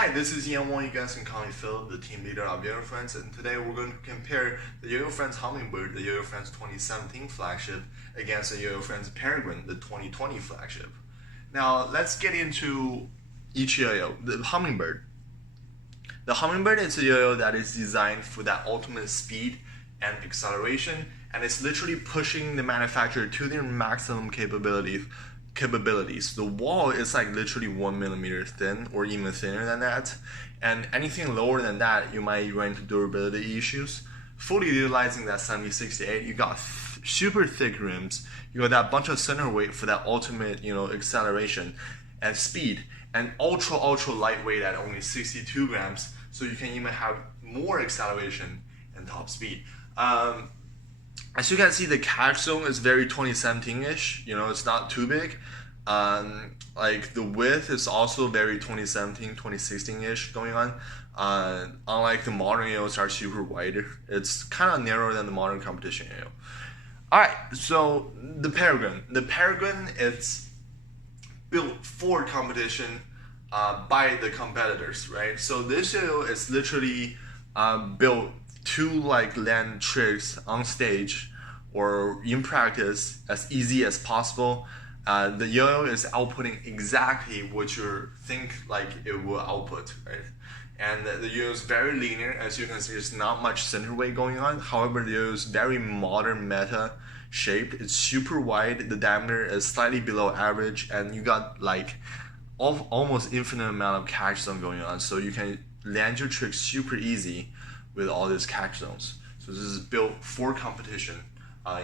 Hi, this is Ian Wong. You guys can call me Phil, the team leader of yoyofriends, and today we're going to compare the yoyofriends Hummingbird, the yoyofriends 2017 flagship, against the yoyofriends Peregrine, the 2020 flagship. Now, let's get into each yo-yo. The Hummingbird. The Hummingbird is a yo-yo that is designed for that ultimate speed and acceleration, and it's literally pushing the manufacturer to their maximum capabilities. The wall is like literally 1 millimeter thin or even thinner than that, and anything lower than that you might run into durability issues. Fully utilizing that 7068, you got super thick rims, you got that bunch of center weight for that ultimate acceleration and speed, and ultra lightweight at only 62 grams, so you can even have more acceleration and top speed. As you can see, the catch zone is very 2017-ish. It's not too big. Like the width is also very 2017, 2016-ish going on. Unlike the modern yo-yos are super wide, it's kind of narrower than the modern competition yo-yo. All right, so the Peregrine. The Peregrine is built for competition by the competitors, right? So this yo-yo is literally built to like land tricks on stage or in practice as easy as possible. The yo-yo is outputting exactly what you think like it will output, right? And the yo-yo is very linear. As you can see, there's not much center weight going on. However, the yo-yo is very modern meta shaped. It's super wide. The diameter is slightly below average, and you got like almost infinite amount of catch zone going on. So you can land your tricks super easy with all these catch zones. So this is built for competition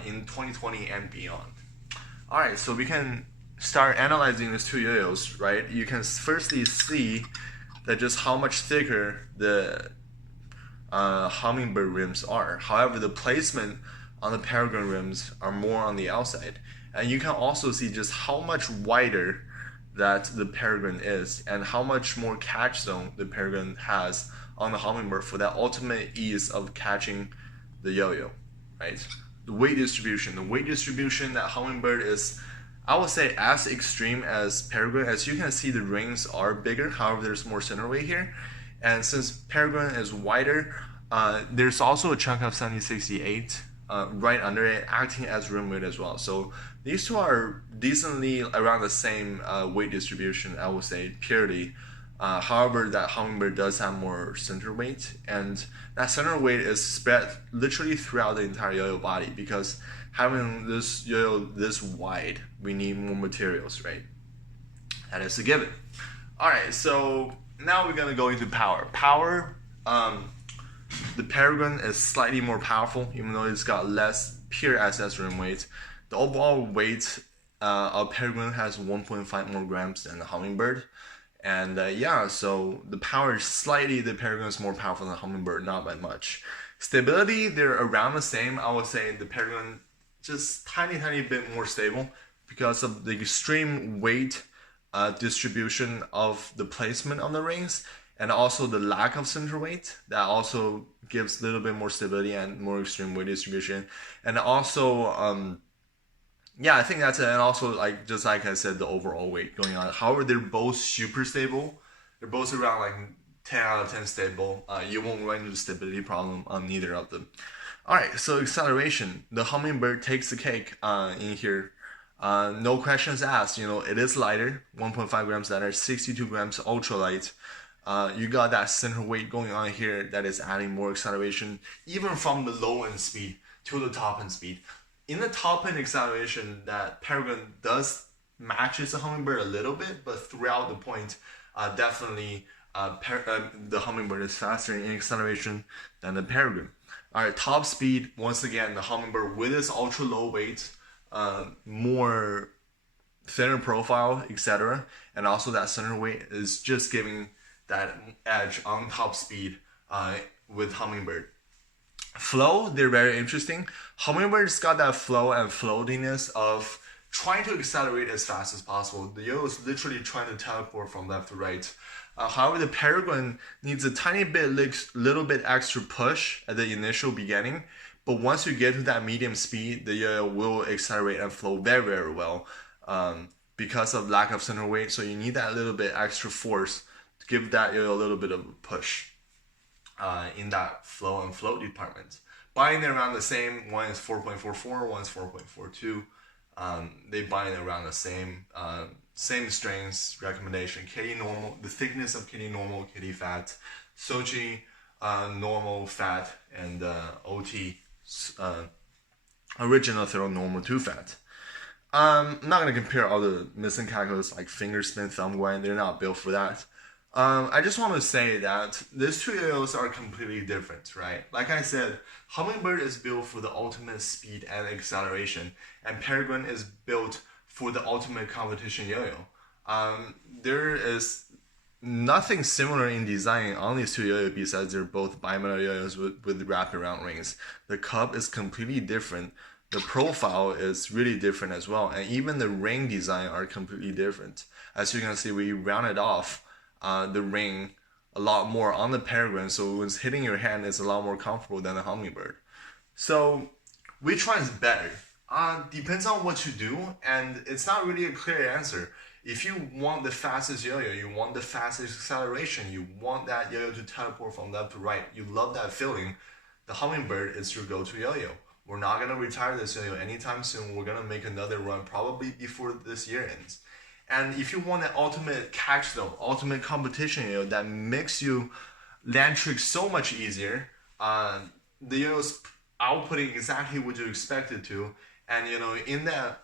in 2020 and beyond. Alright, so we can start analyzing these two yo-yos, right? You can firstly see that just how much thicker the Hummingbird rims are. However, the placement on the Peregrine rims are more on the outside. And you can also see just how much wider that the Peregrine is and how much more catch zone the Peregrine has on the Hummingbird for that ultimate ease of catching the yo-yo, right? The weight distribution that Hummingbird is, I would say, as extreme as Peregrine. As you can see, the rings are bigger, however there's more center weight here, and since Peregrine is wider, there's also a chunk of 7068 right under it acting as rim weight as well. So these two are decently around the same weight distribution, I would say, purely. However, that Hummingbird does have more center weight, and that center weight is spread literally throughout the entire yo-yo body, because having this yo-yo this wide, we need more materials, right? That is a given. Alright, so now we're gonna go into power. The Peregrine is slightly more powerful, even though it's got less pure SS rim weight. The overall weight of Peregrine has 1.5 more grams than the Hummingbird. And so the power is slightly, the Peregrine is more powerful than the Hummingbird, not by much. Stability, they're around the same. I would say the Peregrine just tiny bit more stable because of the extreme weight distribution of the placement on the rings, and also the lack of center weight. That also gives a little bit more stability and more extreme weight distribution. And also, I think that's it. And also, just like I said, the overall weight going on. However, they're both super stable. They're both around like 10 out of 10 stable. You won't run into the stability problem on neither of them. Alright, so acceleration. The Hummingbird takes the cake in here. No questions asked. It is lighter, 1.5 grams lighter, 62 grams ultralight. You got that center weight going on here that is adding more acceleration, even from the low end speed to the top end speed. In the top end acceleration, that Peregrine does matches the Hummingbird a little bit, but throughout the point, definitely the Hummingbird is faster in acceleration than the Peregrine. Alright, top speed, once again, the Hummingbird with its ultra low weight, more thinner profile, etc. And also that center weight is just giving that edge on top speed with Hummingbird. Flow, they're very interesting. Hummingbird's got that flow and floatiness of trying to accelerate as fast as possible. The yo is literally trying to teleport from left to right. However, the Peregrine needs a tiny bit, little bit extra push at the initial beginning, but once you get to that medium speed, the yo will accelerate and flow very well because of lack of center weight. So you need that little bit extra force give that yo-yo a little bit of a push in that flow and float department. Buying around the same. One is 4.44, one is 4.42. They bind around the same strengths recommendation. KD normal, the thickness of KD normal, KD fat, Sochi normal fat, and OT original throw normal 2 fat. I'm not gonna compare all the missing calculus like finger spin, thumb grind. They're not built for that. I just want to say that these two yo-yos are completely different, right? Like I said, Hummingbird is built for the ultimate speed and acceleration, and Peregrine is built for the ultimate competition yo-yo. There is nothing similar in design on these two yo-yos besides they're both bimetal yo-yos with wraparound rings. The cup is completely different. The profile is really different as well, and even the ring design are completely different. As you can see, we rounded off the ring a lot more on the Peregrine, so when it's hitting your hand, it's a lot more comfortable than the Hummingbird. So which one is better? Depends on what you do, and it's not really a clear answer. If you want the fastest yo-yo, you want the fastest acceleration, you want that yo-yo to teleport from left to right, you love that feeling, the Hummingbird is your go-to yo-yo. We're not going to retire this yo-yo anytime soon. We're going to make another run probably before this year ends. And if you want an ultimate catch though, ultimate competition yo-yo that makes you land tricks so much easier, the yo-yo's outputting exactly what you expect it to, and in that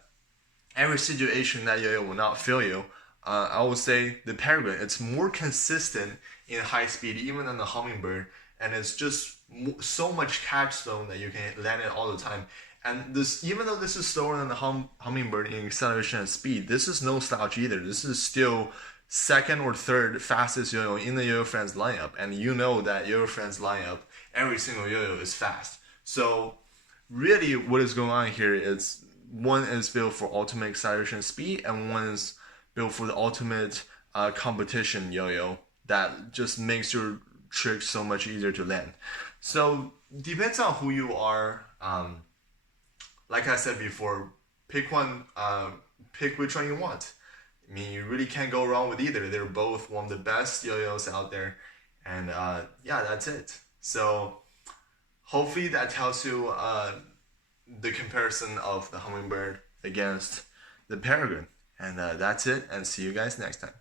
every situation that yo-yo will not fail you, I would say the Peregrine, it's more consistent in high speed even than the Hummingbird, and it's just so much catch zone that you can land it all the time. And this, even though this is slower than the Hummingbird in acceleration and speed, this is no slouch either. This is still second or third fastest yo-yo in the yoyofriends lineup, and you know that yoyofriends lineup, every single yo-yo is fast. So really what is going on here is one is built for ultimate acceleration and speed, and one is built for the ultimate competition yo-yo that just makes your tricks so much easier to land. So depends on who you are. Like I said before, pick one, pick which one you want. I mean, you really can't go wrong with either. They're both one of the best yo-yos out there, and yeah, that's it. So hopefully that tells you the comparison of the Hummingbird against the Peregrine. And that's it, and see you guys next time.